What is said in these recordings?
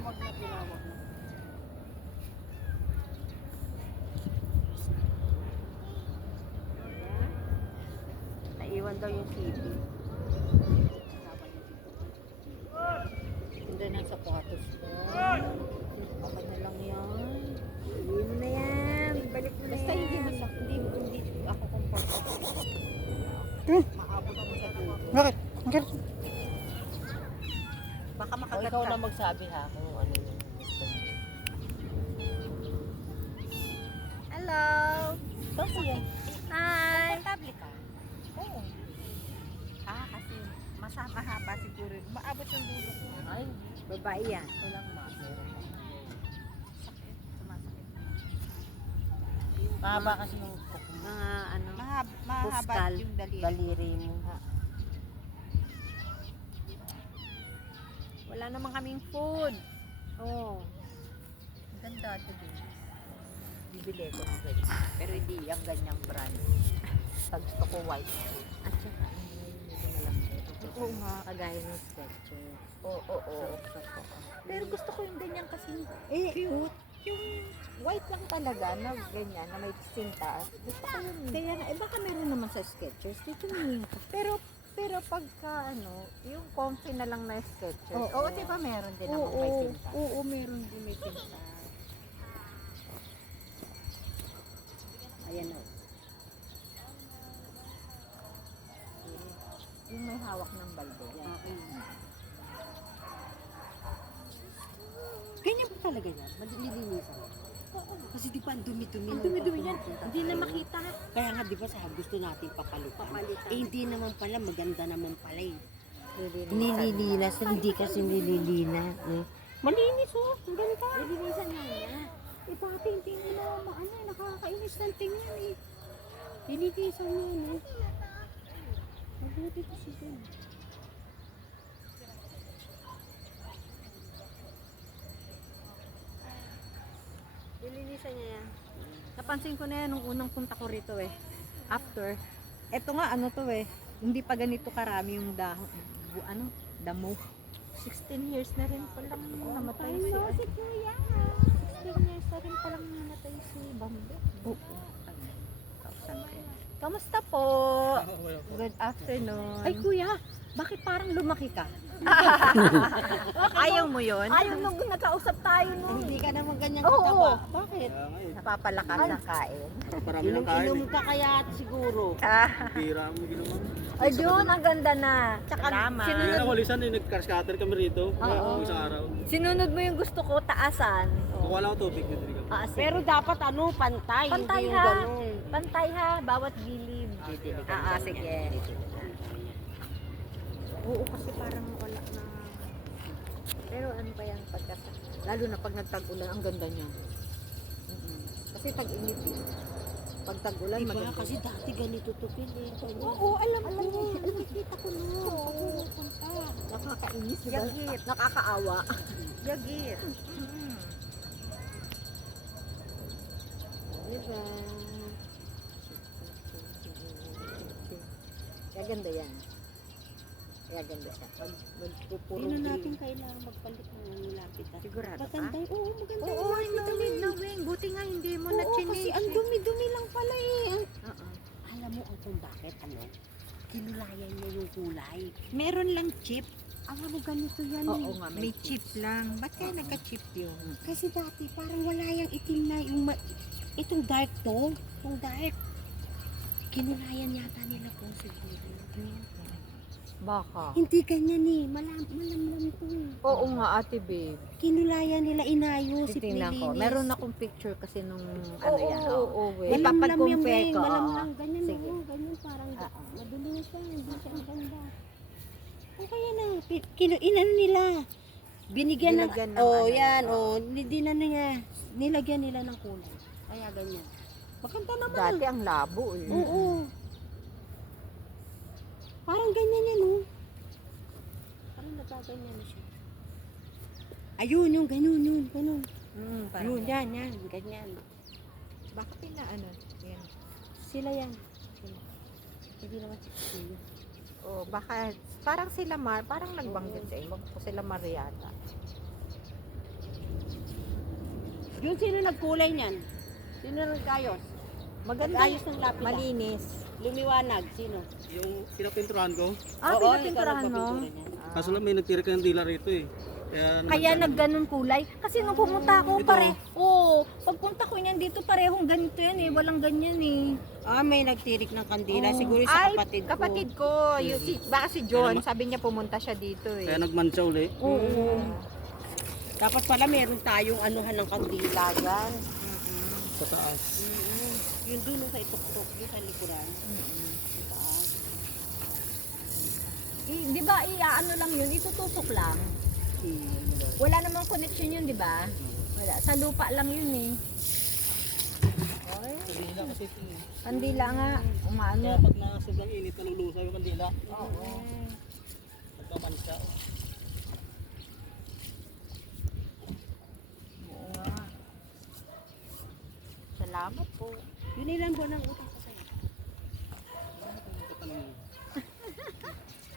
Tinawag na, tinawag na. Naiwan daw yung CD. Ganda ng sapatos mo. Okay na lang yan. Uwi mo na yan. Balik mo na Basta yan. hindi ako comfortable. Maabot ako sa dulo. Bakit? Bakit? Baka O, makagat ikaw ka. na magsabi ha kung ano yung gusto mo. Hello. Tapos yan. Hi. Komportable ka? Oo. Kasi mahaba siguro. Maabot yung dulo ko. Ay, Babae yan. walang meron pa. Sakit. Sumasakit. Mahaba kasi yung kuko mo. Mga ano. Mahaba Postal. yung daliri. Daliri mo. Wala naman kaming food. Oh. Ganda ito din. Bibili ko ng ganyan. Pero hindi yung ganyang brand. Pag gusto ko white. At saka, medyo malambot. Oo nga. Kagaya ng Skechers. Oo. Pero gusto ko yung ganyan kasi cute. Yung white lang talaga na ganyan na may sintas. Gusto ko yun. Kaya na, baka meron naman sa Skechers. Dito naman ka. Pero pagka yung comfy na lang na Skechers. Oo. Oo, di ba meron din naman may sintas? Oo, meron din may tinta. Ayan o. Yung may hawak ng balde. Yan. Ganyan ba talaga yan? Malilinisan. Kasi di ba ang dumi-dumi? Ang dumi-dumi yan. Hindi na makita. Kaya nga di ba sa gusto natin papalitan. Eh hindi naman pala, maganda naman pala eh. Nililinas, hindi kasi nililinas. Malinis oh, ang ganda. Nilinisan nga niya. Eh dati hindi nila maano, nakakainis ng tingnan eh. Nilinisan niya eh. Mabuti kasi din. Nilinisan niya yan. Napansin ko na yan nung unang punta ko rito eh. After, eto nga ano to eh. Hindi pa ganito karami yung damo. 16 years na rin palang namatay si Kuya. 16 years na rin palang namatay si Bambi. Oo. Kamusta po? Good afternoon. Ay kuya, bakit parang lumaki ka? Ayaw mo yun? Ayaw nung nakausap tayo nung. Hindi ka naman ganyan Oo. kataba. Bakit? Napapalakas ang kain. Parami ng kain. Inom ka kaya siguro. Tira mo ginaman. Ay yun, ang ganda na. Tsaka Salamat. Kaya sinunod, nakulisan eh, nag-scatter kami rito. Oo. Isang araw. sinunod mo yung gusto ko, taasan. Kukuha lang ako tubig dito. Sige. Pero dapat pantay, Pantay hindi ha. yung ganun. Pantay ha, bawat gilid. Sige. Oo, kasi parang wala na. Pero ano pa yan pagkasa? Lalo na pag nagtag-ulan, ang ganda niya. Kasi pag-init yun. Pag tag-ulan, Diba? maganda. Kasi dati ganito to pin eh. Oo, alam ko. Nakikita ko na. Pagpupunta. Nakakainis, diba? Yagit. Nakakaawa. Yagit. Diba? Kaya ganda yan. Kaya ganda siya. Magpupuro Hindi na green. natin kailangan magpalit ng lapit. Sigurado ka? Maganda. Oo, maganda. Oo, ay matuloy na wing. Buti nga hindi mo na Oo, kasi ang dumi-dumi lang pala eh. Oo. Alam mo kung bakit kinulayan niya yung kulay. Meron lang chip. Alam mo ganito yan Oo eh. nga, May chip lang. Ba't kaya nagka-chip yun? Kasi dati parang wala yung itim na yung itong dark to. Itong dark. Kinulayan yata nila po siguro. Baka. Hindi ganyan eh. Malamlam to eh. Oo nga ate babe. Kinulayan nila, inayos, Titingnan ko. nilinis. Meron akong picture kasi nung ano yan. Oo, May Malamlam yan, papag-compare Weng. ko. Malamlam, ganyan Sige. oo, ganyan parang Oo. madilim siya, hindi siya ang ganda. O kaya na, inano nila, binigyan Nilagyan ng oh ano, yan, oo. oh, nilagyan niya, nilagyan nila ng kulay. Kaya ganyan. Maganda naman. Dati ang labo eh. Oo. Parang ganyan yan, oh. Parang nagaganyan na siya. Ayun, yung ganun, ganun. Parang Yun, yan, ganyan. Baka pinaano. Yan. Sila yan. Sila. Hindi naman sila. O baka parang sila parang nagbanggit sa iyo. Sila Mariana. Yun, sino nagkulay niyan? Sino nagkayos? Maganda. Nagayos ng lapida. Malinis. Lumiwanag, sino? Yung pinapinturahan ko. Ah, Oo, pinapinturahan ikaw mo? nagpapintura niyan. Kaso lang may nagtira ka ng dila rito eh. Kaya nagganon kulay. Kasi nung pumunta ako, Ito. pagpunta ko niyan dito, parehong ganito yan eh. Walang ganyan eh. Ah, may nagtirik ng kandila. Oo. Siguro sa Ay, kapatid ko. kapatid ko. Baka si John, sabi niya pumunta siya dito eh. Kaya nagmantsa uli. Oo. Dapat pala meron tayong anuhan ng kandila yan. Sa taas. Yun dun sa itok-tok, yun sa likuran. Sa taas. Di ba, ano lang yun, itutusok lang. Wala namang connection yun, di ba? Wala. Sa lupa lang yun eh. Ay, Kandila kasi ito eh. kandila nga, umano. Kaya pag na sobrang init, nalulusaw yung kandila. Oo. Pagkamantsa. Oo nga. Salamat po. Yun ilan buwan ang utang ko sa'yo.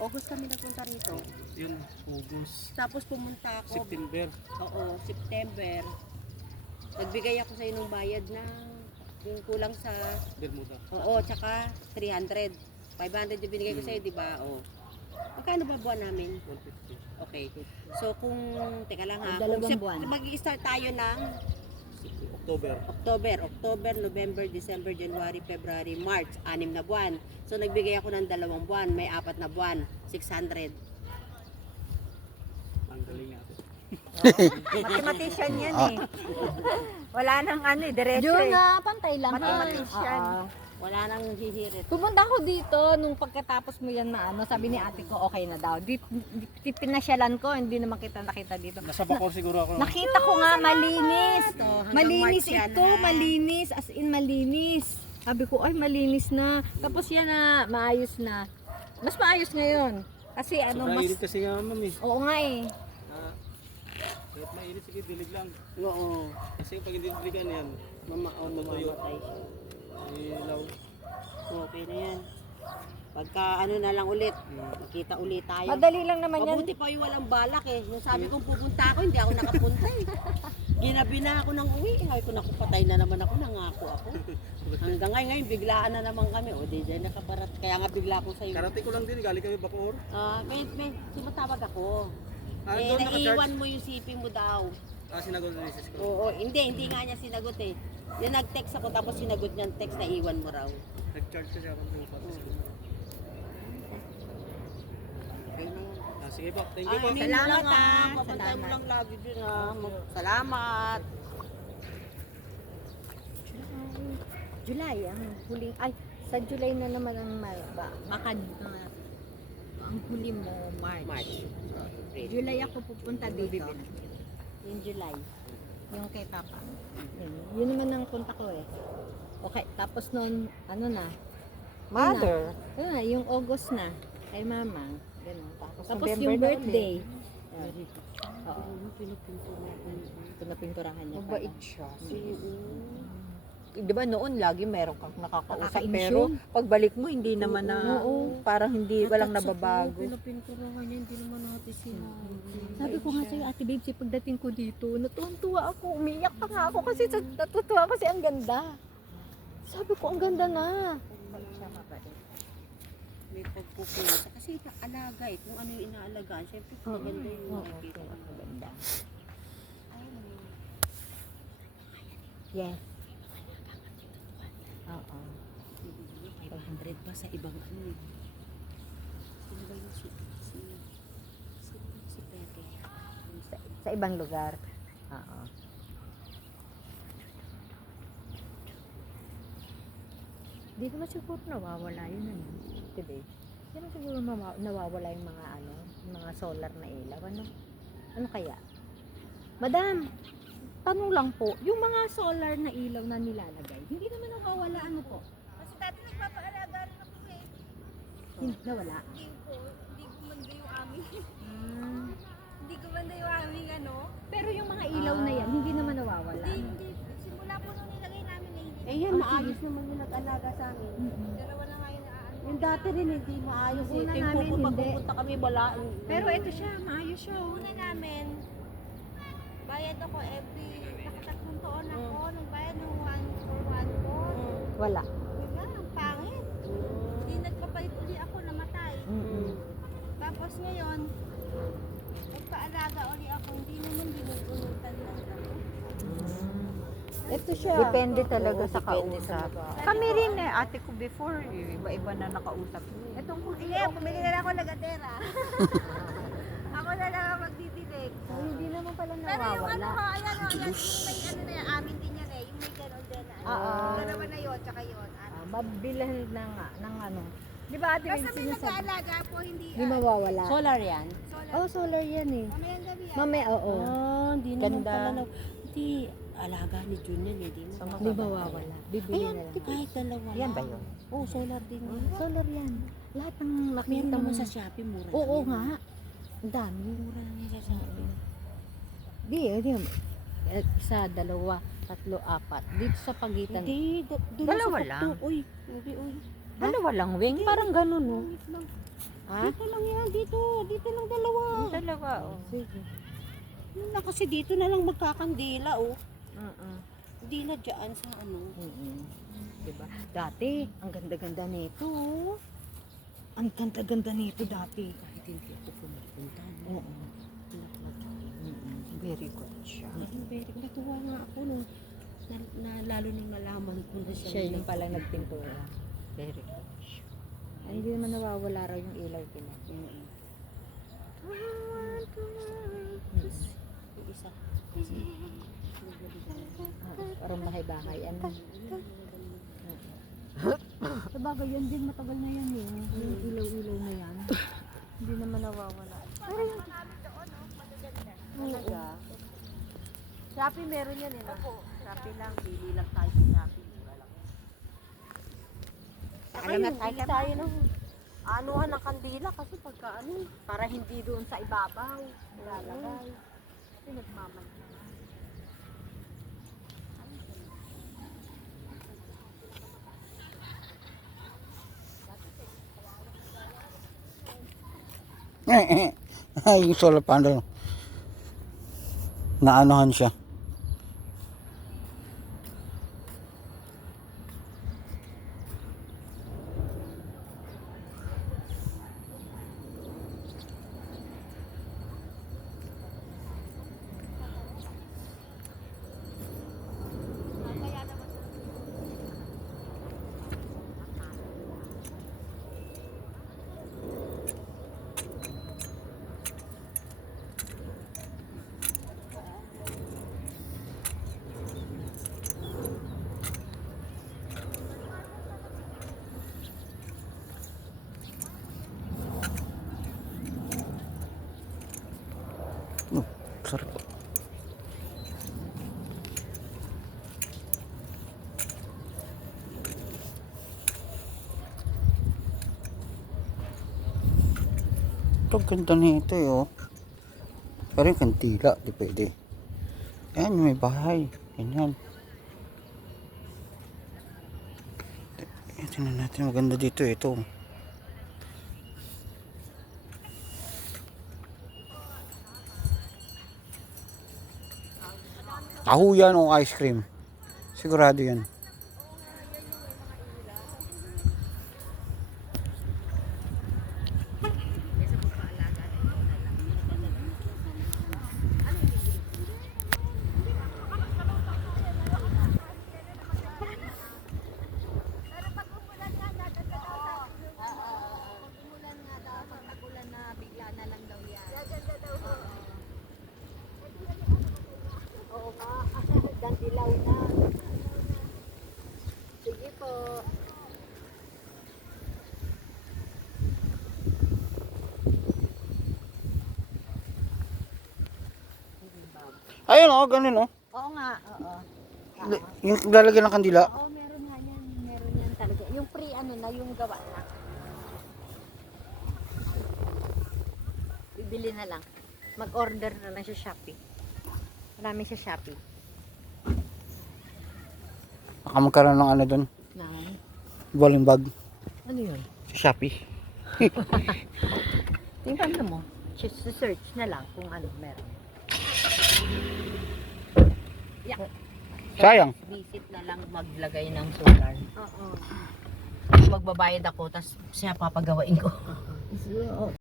August kami nagpunta rito. Yun, August. Tapos pumunta ako. September. Oo, September. Nagbigay ako sa'yo ng bayad na yung kulang sa, Bermuda. oo, tsaka 300. 500 yung binigay ko sa'yo, di ba? Oo. Magkano ba buwan namin? 150. Okay. So kung, teka lang ha, Dalawang kung buwan. mag-i-start tayo ng October. October, November, December, January, February, March, 6 na buwan. So nagbigay ako ng 2 buwan, may 4 na buwan, 600. Ang galing natin. Mathematician yan eh. Wala nang ano eh, diretso Yun eh. nga, pantay lang. Mathematician. Wala nang hihirit. Pumunta ko dito nung pagkatapos mo yan na ano, sabi ni ate ko okay na daw. Pinasyalan ko, hindi naman kita nakita dito. Nasa Bacor siguro ako. Nakita ko nga malinis. Hanggang Malinis March yan, ito, ha? malinis, as in malinis. Sabi ko, ay malinis na. Tapos yan na, maayos na. Mas maayos ngayon. Kasi ano, Sobrang mas... init kasi nga ma'am eh. Oo nga eh. Kahit mainit, sige, dilig lang. Oo. Kasi pag hindi diligan yan, Mamamatay siya. ilaw. Okay na yan. Pagka ano na lang ulit, makita ulit tayo. Madali lang naman yan. Mabuti pa yung walang balak eh. Yung sabi kong pupunta ako, hindi ako nakapunta eh. Ginabi na ako ng uwi. Sabi ko, naku, patay na naman ako, nangako ako. Hanggang ngayon, biglaan na naman kami. O, di dyan nakabarat. Kaya nga bigla ako sa'yo. Karate ko lang din, galing kami Bacor. May sumatawag ako. Ah, Eh, doon naiiwan naka-charge. mo yung siping mo daw. Sinagot na misis ko. Oo, hindi nga niya sinagot eh. Yung nag-text ako, tapos sinagot niya ang text na iwan mo raw. Nag-charge siya ako ng lupa. Okay na yan. Sige po, thank you po. Salamat ha. Papantay mo lang lagi dun ha. Salamat. July, ang huling, ay, sa July na naman ang baka ang huli mo, March. March. July ako pupunta dito. Yung July. Yung kay Papa. Yun naman ang punta ko eh. Okay, tapos noon, ano na? Mother. Ano na, yung August na. Kay Mama. Ganun. Tapos November yung na birthday. Oo. Pinapinturahan niya. Mabait siya. Di ba noon lagi meron kang nakakausap Nakakainis pero yun. pagbalik mo hindi naman na parang hindi walang nababago. Pinapinturahan niya, hindi naman natin Sabi ko nga sa'yo, Ate Babes, pagdating ko dito, natuwa ako, umiyak pa nga ako kasi natutuwa kasi ang ganda. Sabi ko, ang ganda na. May pagpupunta. Kasi alaga eh. Kung ano yung inaalagaan, syempre maganda yung nakikita. Maganda. Yes. Oo. 500 pa sa ibang ano eh. Sino ba yung si Pepe? Sa ibang lugar. Oo. Di naman siguro nawawala yun ano. Diba? Di naman siguro nawawala yung mga ano, yung mga solar na ilaw. Ano kaya? Madam, tanong lang po, yung mga solar na ilaw na nilalagay, hindi naman nawawala ano po? Kasi dati nagpapaalaga rin ako eh. Hindi nawala. Hindi gumanda yung aming, Ah, hindi gumanda yung aming ano. pero yung mga ilaw na yan, hindi naman nawawala. Hindi, simula po nung nilagay namin eh, hindi. Eh yan, maayos naman yung nag-alaga sa amin. Dalawa na nga yung naan. Yung dati rin hindi maayos eh. Una Yung namin, pag hindi. pupunta kami wala. Pero ito siya, maayos siya. Una namin, bayad ako every, tatlong taon ako, nagbayad ng 1 for 1 fourth. Wala. Wala, ang pangit. Hindi nagpapalit uli ako, namatay. Tapos ngayon, nagpaalaga uli ako, hindi naman binubunutan ng gamot. Ito siya. Depende talaga sa Depende sa kausap. Kami rin eh, ate ko before, iba-iba na nakausap. Itong Sige, pumili na lang ako ng gatera. Ako na lang ang magdidilig. Hindi naman pala Pero yung ano nawawala. ko, ayan o, yung may ano na yan, amin din yan eh. Yung may ganon din. Dalawa na yun, tsaka yun. Mabilan na nga ng ano. Di ba ate, Basta may may sinasabi? nag-aalaga po, hindi Hindi mawawala. Solar yan? solar. Oh, solar yan eh. Mamayang gabi yan. Mame, oo. Hindi naman Ganda. pala. Hindi, alaga ni Jun yan eh. Hindi mawawala. Bibili Ayan, na lang. kahit dalawa Yan lang. ba yun? Oo, solar din yan. Solar yan. Lahat ng Meron nakita mo naman sa Shopee, mura. Oo lang yan. nga. Ang dami. Mura lang yan sa Shopee. Di, yun. Isa, dalawa, tatlo, apat. Dito sa pagitan. Hindi, doon Dalawa sa lang. Uy, uy, uy. Dalawa lang, Wing. Parang ganun, no? Ha? Dito lang yan, dito. Dito lang dalawa. Dalawa, oh. Sige. Yun na kasi dito na lang magkakandila, oh. Mm-mm. Hindi na dyan sa ano. Diba? Dati, ang ganda-ganda nito. Ang ganda-ganda nito dati. Kahit hindi ako pumupunta. Oo. Very good siya. Natuwa nga ako nung lalo nung nalaman ko na Siya yung palang nagpintura. Very good siya. Ay, hindi naman nawawala raw yung ilaw kina. Yung isa. Parang bahay-bahay. Ano? Sabagay, yan din. Matagal na yan eh. Yung ilaw-ilaw na yan. Hindi naman nawawala. Talaga. Shopee meron yan eh. Shopee lang, bili lang tayo sa Shopee. Mura lang. Alam na tayo Bili tayo ng anuhan ng kandila kasi pagka ano, para hindi doon sa ibabaw. Lalagay. Kasi nagmaman. Ay, yung solar panel. Naanohan siya. Sarap. Ito, ganda nito eh, oh. Pero yung kantila, di pwede. Ayan, may bahay. Ganyan. Tingnan natin, maganda dito eh, ito. Taho yan o ice cream. Sigurado yan. Pero pag umulan nga, dadagdagan. Pag umulan nga daw, pag nagulan na, bigla na lang daw yan. Dadagdag daw. Oo nga. Gandilaw na. Sige po. Ayun o, ganun o. Oo nga. Oo. Yung lalagyan ng kandila. Oo, meron nga yan. Meron yan talaga. Yung pre ano na, yung gawa na. Bibili na lang. Mag-order na lang sa Shopee. Marami sa Shopee. Baka magkaroon ng ano doon. Na, Bowling bag. ano yun? Sa Shopee. Tingnan mo. Search na lang kung ano meron. Sayang. Visit na lang maglagay ng solar. Oo. Magbabayad ako, tapos siya papagawain ko.